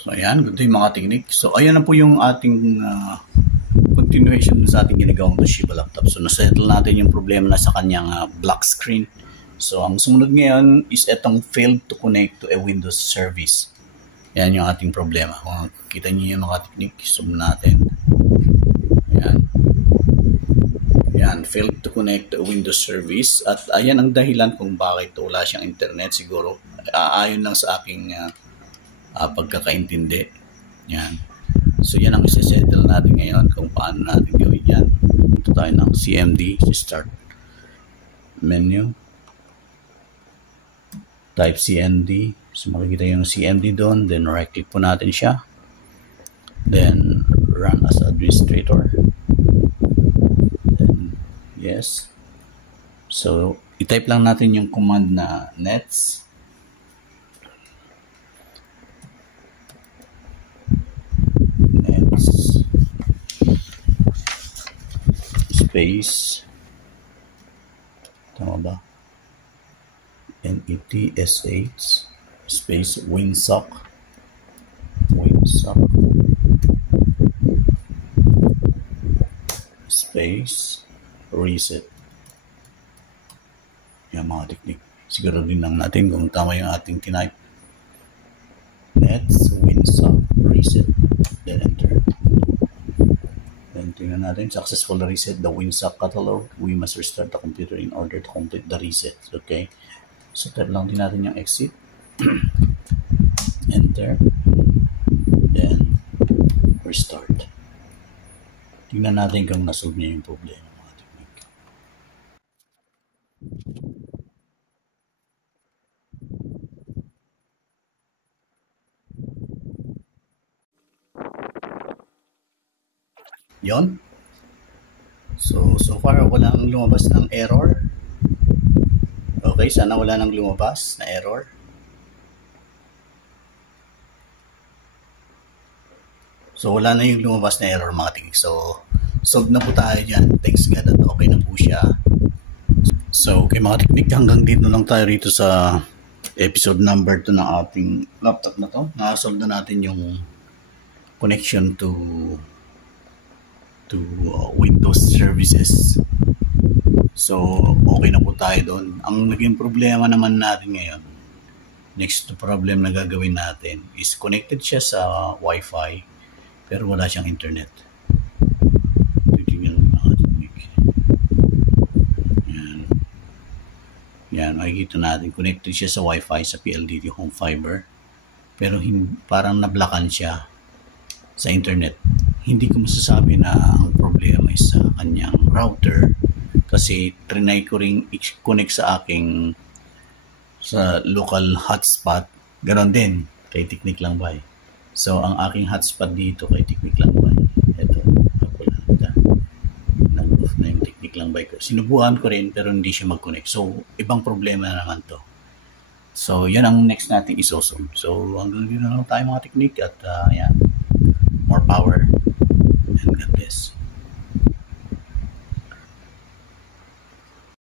So ayan, good day mga teknik. So ayan na po yung ating continuation sa ating ginagawang Toshiba laptop. So nasettle natin yung problema na sa kanyang black screen. So ang sumunod ngayon is itong failed to connect to a Windows service. Yan yung ating problema. Kung kita niyo yung mga teknik, zoom natin. Ayan. Yan, failed to connect to a Windows service. At ayan ang dahilan kung bakit wala siyang internet siguro. Ayon lang sa aking pagkakaintindi. Yan. So yan ang isa-settle natin ngayon kung paano natin gawin yan. Ito tayo ng CMD, start menu. Type CMD. So makikita yung CMD doon. Then right click po natin siya. Then run as administrator. Then yes. So i-type lang natin yung command na nets. Space, tama ba? NETSH space winsock space reset. Yan mga teknik. Siguro din lang natin kung tama yung ating tinype. Nets winsock reset. Then enter. Tingnan natin, successful reset the WinSock catalog. We must restart the computer in order to complete the reset. Okay. So, tap lang din natin yung exit. Enter. Then, restart. Tingnan natin kung nasolve niya yung problema. Mga teknik. Yon. So far walang lumabas ng error. Okay, sana wala nang lumabas na error. So wala na yung lumabas na error mga teknik. So solve na po tayo dyan. Thanks God at okay na po siya. So okay mga teknik, hanggang dito lang tayo rito sa episode number 2 ng ating laptop na to. Nakasolve na natin yung connection to Windows services. So okay na po tayo doon. Ang naging problema naman natin ngayon, next problem na gagawin natin is connected siya sa Wi-Fi pero wala siyang internet. Titingnan mo mga teknik. Yan, makikita natin connected siya sa Wi-Fi sa PLDT home fiber pero parang nablakan siya sa internet. Hindi ko masasabi na ang problema ay sa kanyang router kasi trinay ko ring i-connect sa aking sa local hotspot. Ganon din kay Teknik Langbay. So ang aking hotspot dito kay Teknik Langbay, ito, nag-off na yung Teknik Langbay ko. Sinubukan ko rin pero hindi siya mag-connect. So ibang problema na naman to. So yan ang next nating isosolve. So hanggang dito na lang tayo mga teknik at yan, more power. And God bless.